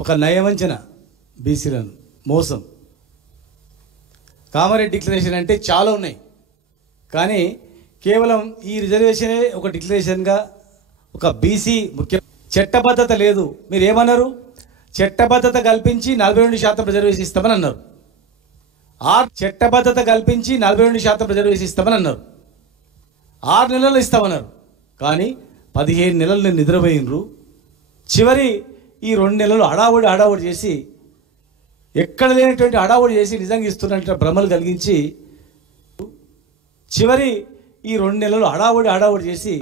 ఒక నయవంచన బీసీలను మోసం. కామారెడ్డి డిక్లరేషన్ అంటే చాలా ఉన్నాయి, కానీ కేవలం ఈ రిజర్వేషనే ఒక డిక్లరేషన్గా ఒక బీసీ ముఖ్య చట్టబద్ధత లేదు. మీరు ఏమన్నారు? చట్టబద్ధత కల్పించి 42% రిజర్వేషన్ ఇస్తామని అన్నారు. చట్టబద్ధత కల్పించి 42% రిజర్వేషన్ ఇస్తామని అన్నారు. 6 నెలలు ఇస్తామన్నారు, కానీ 15 నెలలు నేను నిద్రపోయినరు. చివరి ఈ 2 నెలలు హడావుడి చేసి, ఎక్కడ లేనటువంటి హడావుడి చేసి నిజంగా ఇస్తున్నట్టు భ్రమలు కలిగించి, చివరి ఈ 2 నెలలు హడావుడి చేసి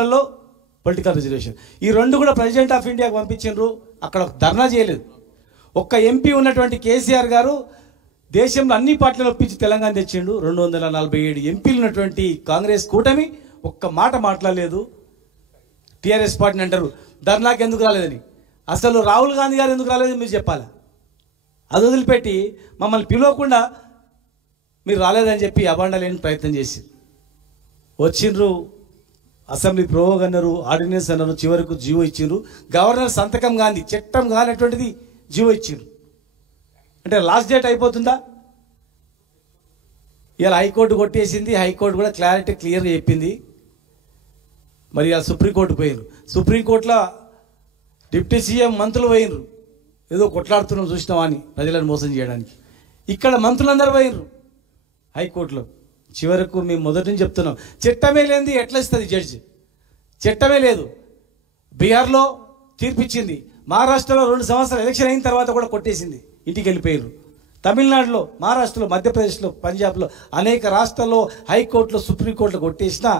పొలిటికల్ రిజర్వేషన్ ఈ 2 కూడా ప్రెసిడెంట్ ఆఫ్ ఇండియాకి పంపించారు. అక్కడ ధర్నా చేయలేదు. ఒక్క ఎంపీ ఉన్నటువంటి కేసీఆర్ గారు దేశంలో అన్ని పార్టీలను ఒప్పించి తెలంగాణ తెచ్చిండు. 247 ఎంపీలు ఉన్నటువంటి కాంగ్రెస్ కూటమి ఒక్క మాట మాట్లాడలేదు. టీఆర్ఎస్ పార్టీని అంటారు ధర్నాకి ఎందుకు రాలేదని. అసలు రాహుల్ గాంధీ గారు ఎందుకు రాలేదని మీరు చెప్పాలి. అది వదిలిపెట్టి మమ్మల్ని పిలవకుండా మీరు రాలేదని చెప్పి అబాండా లేని ప్రయత్నం చేసి వచ్చిండ్రు. అసెంబ్లీ ప్రోగ్ అన్నారు, ఆర్డినెన్స్ అన్నారు, చివరకు జీవో ఇచ్చిండ్రు. గవర్నర్ సంతకం గాంధీ చట్టం కానటువంటిది జీవో ఇచ్చిండ్రు. అంటే లాస్ట్ డేట్ అయిపోతుందా? ఇలా హైకోర్టు కొట్టేసింది. హైకోర్టు కూడా క్లియర్గా చెప్పింది. మరి ఆ సుప్రీంకోర్టు పోయినరు. సుప్రీంకోర్టులో డిప్యూటీ సీఎం మంత్రులు పోయినరు. ఏదో కొట్లాడుతున్నాం చూసినావా అని ప్రజలను మోసం చేయడానికి. ఇక్కడ మంత్రులందరూ పోయినరు హైకోర్టులో. చివరకు మేము మొదటి నుంచి చెప్తున్నాం, చట్టమే లేనిది ఎట్లా ఇస్తుంది జడ్జి? చట్టమే లేదు. బీహార్లో తీర్పిచ్చింది, మహారాష్ట్రలో 2 సంవత్సరాలు ఎలక్షన్ అయిన తర్వాత కూడా కొట్టేసింది, ఇంటికి వెళ్ళిపోయారు. తమిళనాడులో, మహారాష్ట్రలో, మధ్యప్రదేశ్లో, పంజాబ్లో అనేక రాష్ట్రాల్లో హైకోర్టులో, సుప్రీంకోర్టులో కొట్టేసినా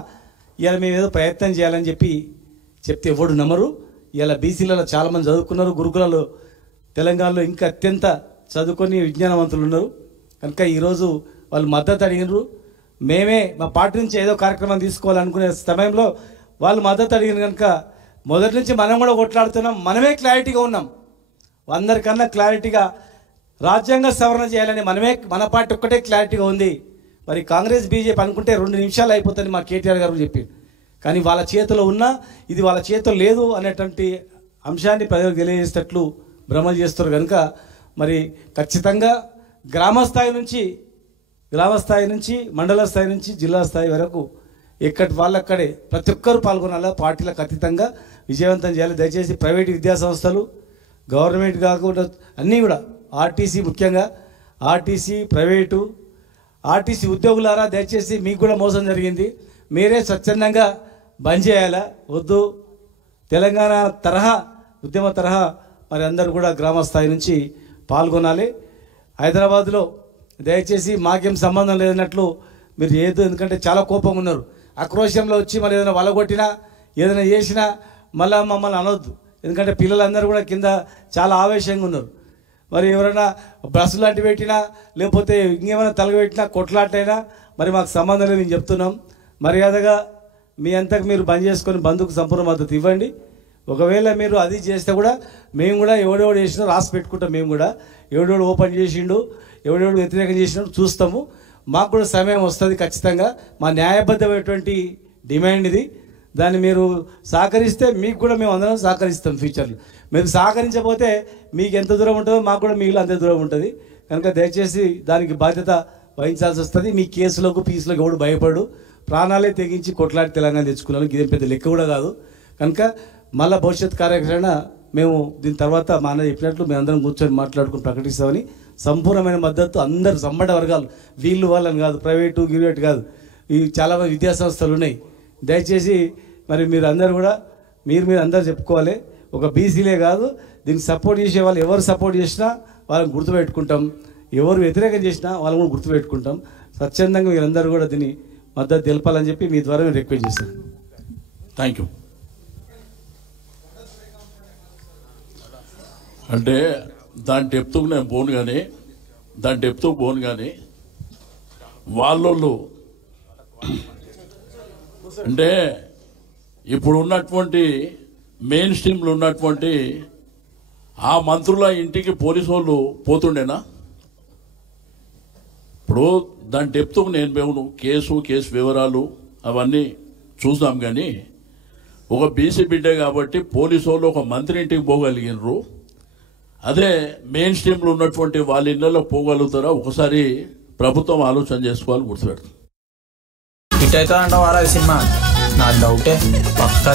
ఇలా మేము ఏదో ప్రయత్నం చేయాలని చెప్తే ఎవడు నమ్మరు. ఇలా బీసీలలో చాలామంది చదువుకున్నారు. గురుకులలో తెలంగాణలో ఇంకా అత్యంత చదువుకొని విజ్ఞానవంతులు ఉన్నారు. కనుక ఈరోజు వాళ్ళు మద్దతు అడిగినారు. మేమే మా పార్టీ నుంచి ఏదో కార్యక్రమం తీసుకోవాలనుకునే సమయంలో వాళ్ళు మద్దతు అడిగిన కనుక మొదటి నుంచి మనం కూడా కొట్లాడుతున్నాం. మనమే క్లారిటీగా ఉన్నాం. అందరికన్నా క్లారిటీగా రాజ్యాంగ సవరణ చేయాలని మన పార్టీ ఒక్కటే క్లారిటీగా ఉంది. మరి కాంగ్రెస్ బీజేపీ అనుకుంటే 2 నిమిషాలు అయిపోతుంది మా కేటీఆర్ గారు చెప్పి. కానీ వాళ్ళ చేతిలో ఉన్నా ఇది వాళ్ళ చేతిలో లేదు అనేటువంటి అంశాన్ని ప్రజలకు తెలియజేసేటట్లు భ్రమలు చేస్తారు. కనుక మరి ఖచ్చితంగా గ్రామ స్థాయి నుంచి మండల స్థాయి నుంచి జిల్లా స్థాయి వరకు ఎక్కడి వాళ్ళక్కడే ప్రతి ఒక్కరు పాల్గొనాలా. పార్టీలకు అతీతంగా విజయవంతం చేయాలి. దయచేసి ప్రైవేటు విద్యా సంస్థలు, గవర్నమెంట్ కాకుండా అన్నీ కూడా, ఆర్టీసీ ముఖ్యంగా, ఆర్టీసీ ప్రైవేటు ఆర్టీసీ ఉద్యోగులారా దయచేసి మీకు కూడా మోసం జరిగింది. మీరే స్వచ్ఛందంగా బంద్ చేయాలా వద్దు. తెలంగాణ తరహా ఉద్యమ తరహా మరి అందరూ కూడా గ్రామ స్థాయి నుంచి పాల్గొనాలి. హైదరాబాద్లో దయచేసి మాకేం సంబంధం లేదన్నట్లు మీరు చేయొద్దు. ఎందుకంటే చాలా కోపంగా ఉన్నారు. ఆక్రోశంలో వచ్చి మళ్ళీ ఏదైనా వలగొట్టినా ఏదైనా చేసినా మళ్ళీ మమ్మల్ని అనొద్దు. ఎందుకంటే పిల్లలందరూ కూడా కింద చాలా ఆవేశంగా ఉన్నారు. మరి ఎవరైనా బస్సు లాంటి పెట్టినా లేకపోతే ఇంకేమైనా తలగబెట్టినా కొట్లాటైనా మరి మాకు సంబంధం లేదు మేము చెప్తున్నాం. మర్యాదగా మీ అంతకు మీరు బంద్ చేసుకొని బంధుకు సంపూర్ణ మద్దతు ఇవ్వండి. ఒకవేళ మీరు అది చేస్తే కూడా మేము కూడా ఎవడెవడు చేసినా రాసి పెట్టుకుంటాం. మేము కూడా ఎవడెవడు ఓపెన్ చేసిండు, ఎవడెవడు వ్యతిరేకం చేసినట్టు చూస్తాము. మాకు కూడా సమయం వస్తుంది ఖచ్చితంగా. మా న్యాయబద్ధమైనటువంటి డిమాండ్ ఇది. దాన్ని మీరు సహకరిస్తే మీకు కూడా మేము అందరం సహకరిస్తాం. ఫ్యూచర్లో మీరు సహకరించకపోతే మీకు ఎంత దూరం ఉంటుందో మాకు కూడా మీకు అంతే దూరం ఉంటుంది. కనుక దయచేసి దానికి బాధ్యత వహించాల్సి వస్తుంది. మీ కేసులకు పీసులకు ఎవడు భయపడు, ప్రాణాలే తెగించి కొట్లాడి తెలంగాణ తెచ్చుకున్నాను. ఇదేం పెద్ద లెక్క కూడా కాదు. కనుక మళ్ళీ భవిష్యత్ కార్యాచరణ మేము దీని తర్వాత మా అన్న చెప్పినట్లు మేము అందరం కూర్చొని మాట్లాడుకుని ప్రకటిస్తామని సంపూర్ణమైన మద్దతు అందరు సంబంధ వర్గాలు, వీళ్ళు వాళ్ళని కాదు, ప్రైవేటు గిరివేటు కాదు, ఈ చాలా విద్యా సంస్థలు ఉన్నాయి. దయచేసి మరి మీరు అందరు కూడా మీరు అందరు చెప్పుకోవాలి. ఒక బీసీలే కాదు, దీనికి సపోర్ట్ చేసే వాళ్ళు ఎవరు సపోర్ట్ చేసినా వాళ్ళని గుర్తుపెట్టుకుంటాం, ఎవరు వ్యతిరేకం చేసినా వాళ్ళని కూడా గుర్తుపెట్టుకుంటాం. స్వచ్ఛందంగా మీరందరూ కూడా దీన్ని మద్దతు తెలపాలని చెప్పి మీ ద్వారా నేను రిక్వెస్ట్ చేస్తాను. Thank you. అంటే దాని డెప్త్కు నేను పోను కానీ వాళ్ళు అంటే ఇప్పుడు ఉన్నటువంటి మెయిన్ స్ట్రీమ్లో ఉన్నటువంటి ఆ మంత్రుల ఇంటికి పోలీసు వాళ్ళు పోతుండేనా? ఇప్పుడు దాని డెప్త్కు నేను పోను. కేసు వివరాలు అవన్నీ చూద్దాం. కానీ ఒక బీసీ బిడ్డే కాబట్టి పోలీసు వాళ్ళు ఒక మంత్రి ఇంటికి పోగలిగినరు. అదే మెయిన్ స్ట్రీమ్లో ఉన్నటువంటి వాళ్ళ ఇళ్లలో పోగలుగుతారా ఒకసారి ప్రభుత్వం ఆలోచన చేసుకోవాలి, గుర్తుపెడుతుంది. హిట్ అవుతుందంట వారా సినిమా? నా డౌటే పక్కా